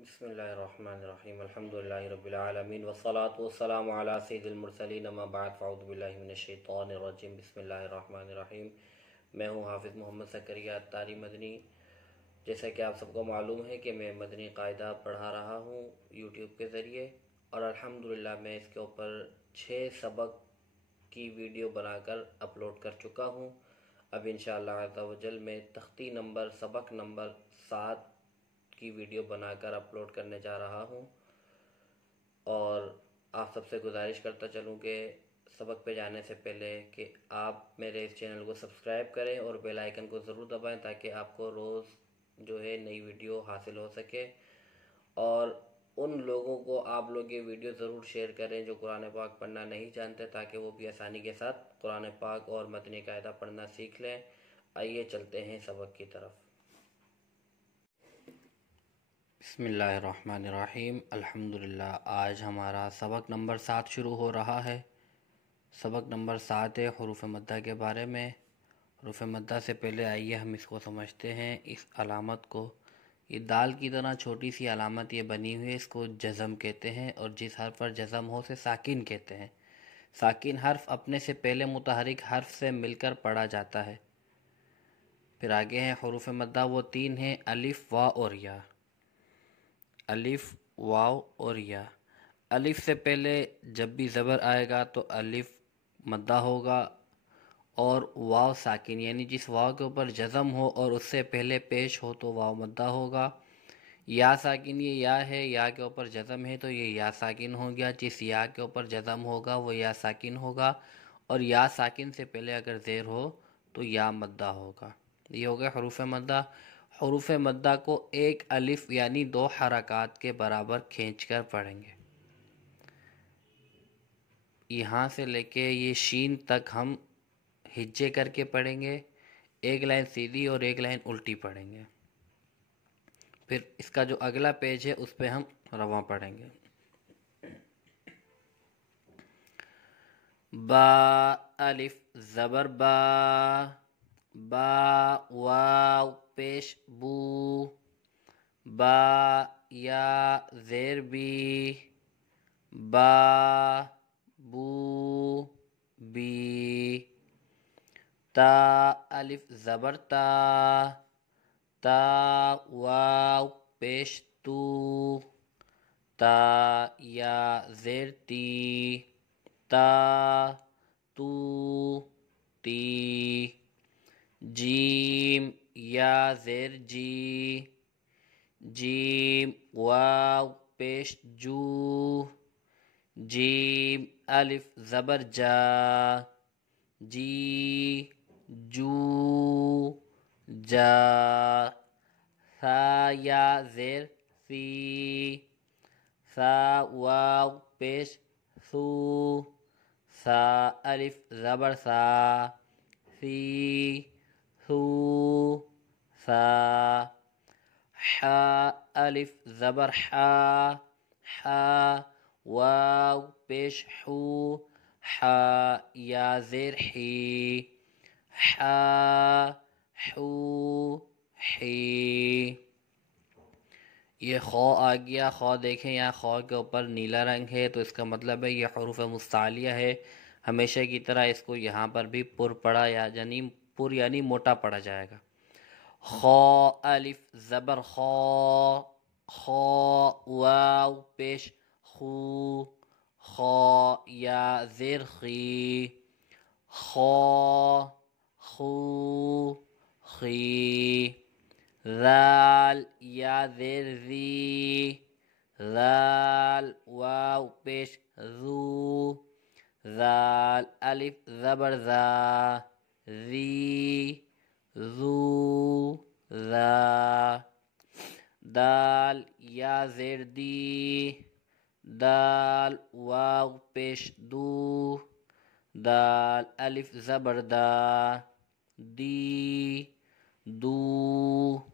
بسم اللہ الرحمن الرحیم الحمدللہ رب العالمین والصلاة والسلام علی سید المرسلین اما بعد فاعوذ باللہ من الشیطان الرجیم بسم اللہ الرحمن الرحیم۔ میں ہوں حافظ محمد زکریا عطاری مدنی۔ جیسا کہ آپ سب کو معلوم ہے کہ میں مدنی قاعدہ پڑھا رہا ہوں یوٹیوب کے ذریعے، اور الحمدللہ میں اس کے اوپر 6 سبق کی ویڈیو بنا کر اپلوڈ کر چکا ہوں۔ اب انشاءاللہ عز و جل میں تختی نمبر سبق نمبر 7 کی ویڈیو بنا کر اپلوڈ کرنے جا رہا ہوں، اور آپ سب سے گزارش کرتا چلوں کہ سبق پہ جانے سے پہلے کہ آپ میرے اس چینل کو سبسکرائب کریں اور بیل آئیکن کو ضرور دبائیں تاکہ آپ کو روز جو ہے نئی ویڈیو حاصل ہو سکے، اور ان لوگوں کو آپ لوگ یہ ویڈیو ضرور شیئر کریں جو قرآن پاک پڑھنا نہیں جانتے، تاکہ وہ بھی آسانی کے ساتھ قرآن پاک اور متنی قاعدہ پڑھنا سیکھ لیں۔ آئیے چلتے ہیں سبق کی طرف۔ بسم اللہ الرحمن الرحیم الحمدللہ۔ آج ہمارا سبق نمبر 7 شروع ہو رہا ہے۔ سبق نمبر 7 ہے حروف مدہ کے بارے میں۔ حروف مدہ سے پہلے آئیے ہم اس کو سمجھتے ہیں، اس علامت کو۔ یہ دال کی طرح چھوٹی سی علامت یہ بنی ہوئی ہے، اس کو جزم کہتے ہیں، اور جس حرف پر جزم ہو اسے ساکن کہتے ہیں۔ ساکن حرف اپنے سے پہلے متحرک حرف سے مل کر پڑھا جاتا ہے۔ پھر آگے ہیں حروف مدہ، وہ 3 ہیں: الف، واو اور یا۔ الف، واو اور یا۔ الف سے پہلے جب بھی زبر آئے گا تو الف مدہ ہوگا، اور واو ساکن، یعنی جس واو کے اوپر جزم ہو اور اس سے پہلے پیش ہو تو واو مدہ ہوگا۔ یا ساکن، یہ یا ہے، یا کے اوپر جزم ہے تو یہ یا ساکن ہو گیا، جس یا کے اوپر جزم ہوگا وہ یا ساکن ہوگا، اور یا ساکن سے پہلے اگر زیر ہو تو یا مدہ ہوگا۔ یہ ہو گیا حروف مدہ۔ حروف مدہ کو ایک الف یعنی 2 حرکات کے برابر کھینچ کر پڑھیں گے۔ یہاں سے لے کے یہ شین تک ہم ہجے کر کے پڑھیں گے، ایک لائن سیدھی اور ایک لائن الٹی پڑھیں گے۔ پھر اس کا جو اگلا پیج ہے اس پہ ہم رواں پڑھیں گے۔ با، الف زبر با، با، واو پیش بو، با، یا زیر بی، با، بو، بی، تا، الف زبر تا، تا، واو پیش تو، تا، یا زیر تی، تا، تو، تی، جیم، یا زیر جی، جیم، واو پیش جو، جیم، الف زبر جا، جی، جو، جا، ثا، یا زیر سی، ثا، واو پیش ثو، ثا، الف زبر ثا، ثی، ثو، ثا، حا، الف زبر حا، حا، واو پیش حو، حا، یا زیر حی، حا، حو، حی۔ یہ خو آ گیا۔ خو دیکھیں، یہاں خو کے اوپر نیلا رنگ ہے تو اس کا مطلب ہے یہ حروف مستعلیہ ہے۔ ہمیشہ کی طرح اس کو یہاں پر بھی پر پڑھا یعنی موٹا پڑھا جائے گا۔ خو، الف زبر خو، خو، واو پیش خو، خو، یا زیر خی، خو، خو، خی، ذال، یا زیر زی، ذال، واو پیش ذو، ذال، الف زبر ذا، ذی، ذو، ذا، دال، یا زیر دی، دال، واو پیش دو، دال، الف زبر دا، دی، دو،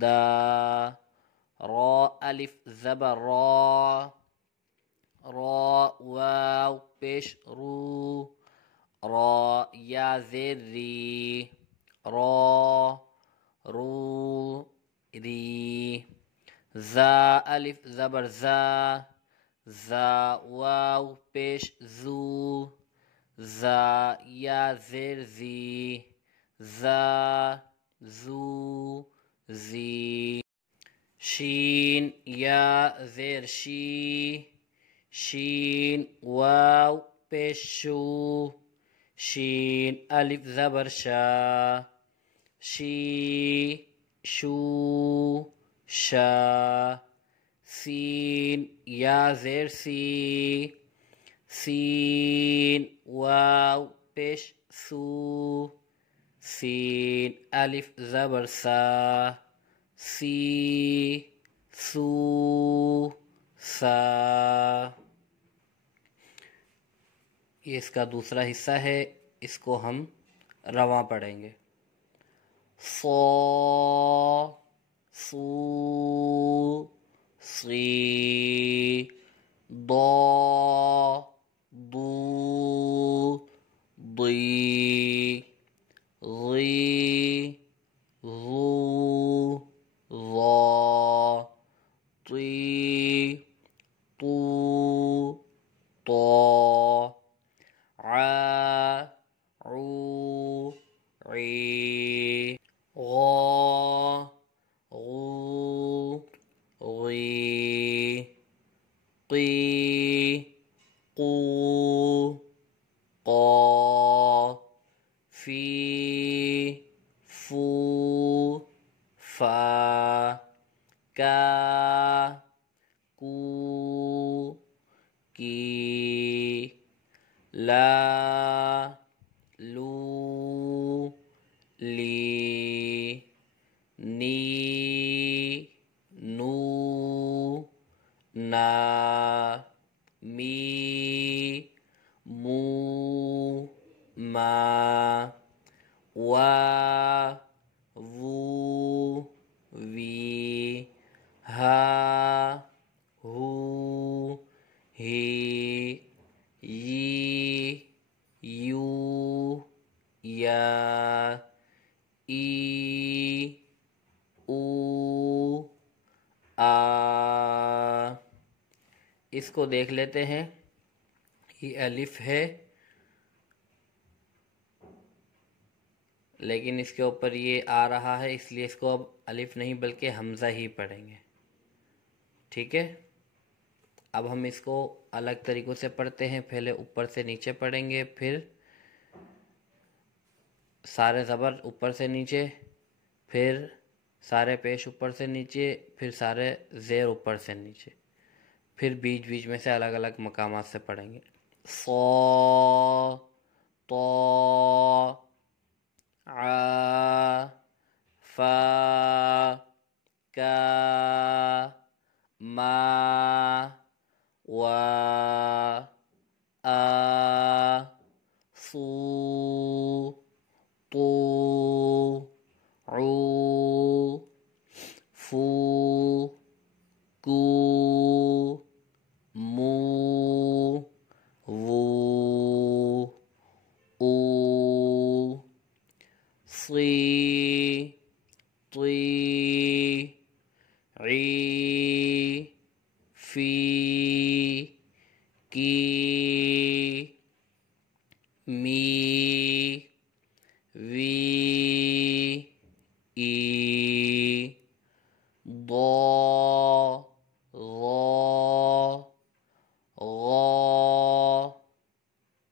دا، را، الف زبر را، را، واو پیش رو، را، یا زیر ری، را، رو، ری، زا الف زبر زا، زا واو پیش زو، زا یا زیر زی، زا زو زی. شین یا زیر شی، شین واو پیش شو، شین الف زبر شا، شی شو شا. سین یا زیر سی، سین واو پیش سو، سین الف زبر سا، سی سو سا. یہ اس کا دوسرا حصہ ہے، اس کو ہم رواں پڑھیں گے. صا صو صی ضا ضو ضی ظی ظو ظا طی طو طا عا عو عی غا غو غی قی قو قا فی فو فا کا کو کی لا لو لی نی نو نا می مو ما وا وو وی ہا ہو ہی ی یو یا ای او آ. اس کو دیکھ لیتے ہیں. یہ الف ہے لیکن اس کے اوپر یہ آ رہا ہے، اس لیے اس کو اب الف نہیں بلکہ حمزہ ہی پڑھیں گے. ٹھیک ہے. اب ہم اس کو الگ طریقوں سے پڑھتے ہیں. پہلے اوپر سے نیچے پڑھیں گے، پھر سارے زبر اوپر سے نیچے، پھر سارے پیش اوپر سے نیچے، پھر سارے زیر اوپر سے نیچے، پھر بیچ بیچ میں سے الگ الگ مقامات سے پڑھیں گے. صا طا عا فا کا ما وا آ صو طو عو فو کو مو وو او صی طی عی فی کی می وی ای ضا غا غا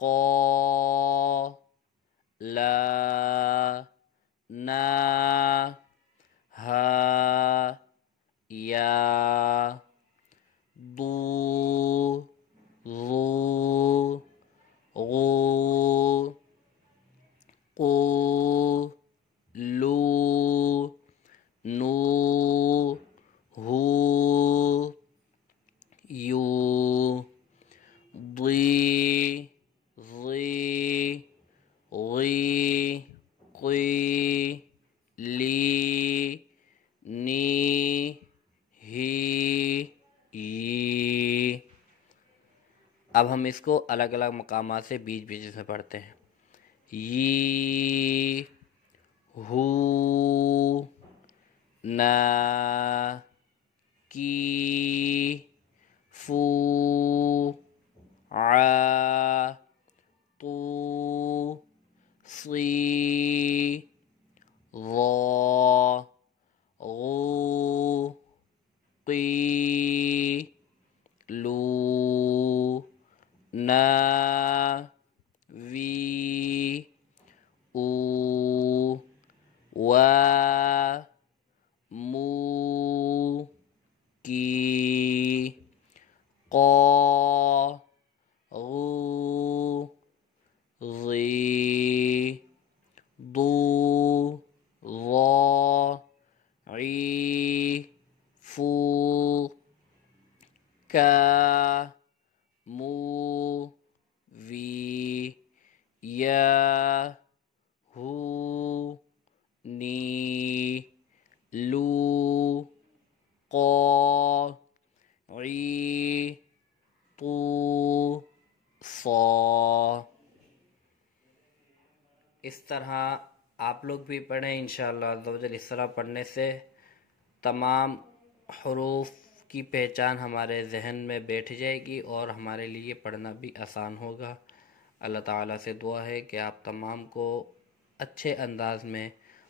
قا لا نا ہا یا ضو ظو غو قو لو نو ہو یو ضی ظی غی قی لی نی ہی ی. اب ہم اس کو الگ الگ مقامات سے بیچ بیچ سے پڑھتے ہیں. ی ہو نا کی فو ع طو صی ظا غو قی لو نا وی او وا مو کی قا غو ضی ضو ظا عی فو کا مو وی یا ہو نی لو قا عی طو صا۔ اس طرح آپ لوگ بھی پڑھیں انشاءاللہ عزوجل۔ اس طرح پڑھنے سے تمام حروف کی پہچان ہمارے ذہن میں بیٹھ جائے گی اور ہمارے لیے پڑھنا بھی آسان ہوگا۔ اللہ تعالیٰ سے دعا ہے کہ آپ تمام کو اچھے انداز میں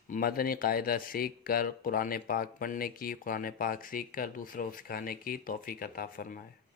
مدنی قاعدہ سیکھ کر قرآن پاک پڑھنے کی، قرآن پاک سیکھ کر دوسروں کو سکھانے کی توفیق عطا فرمائے۔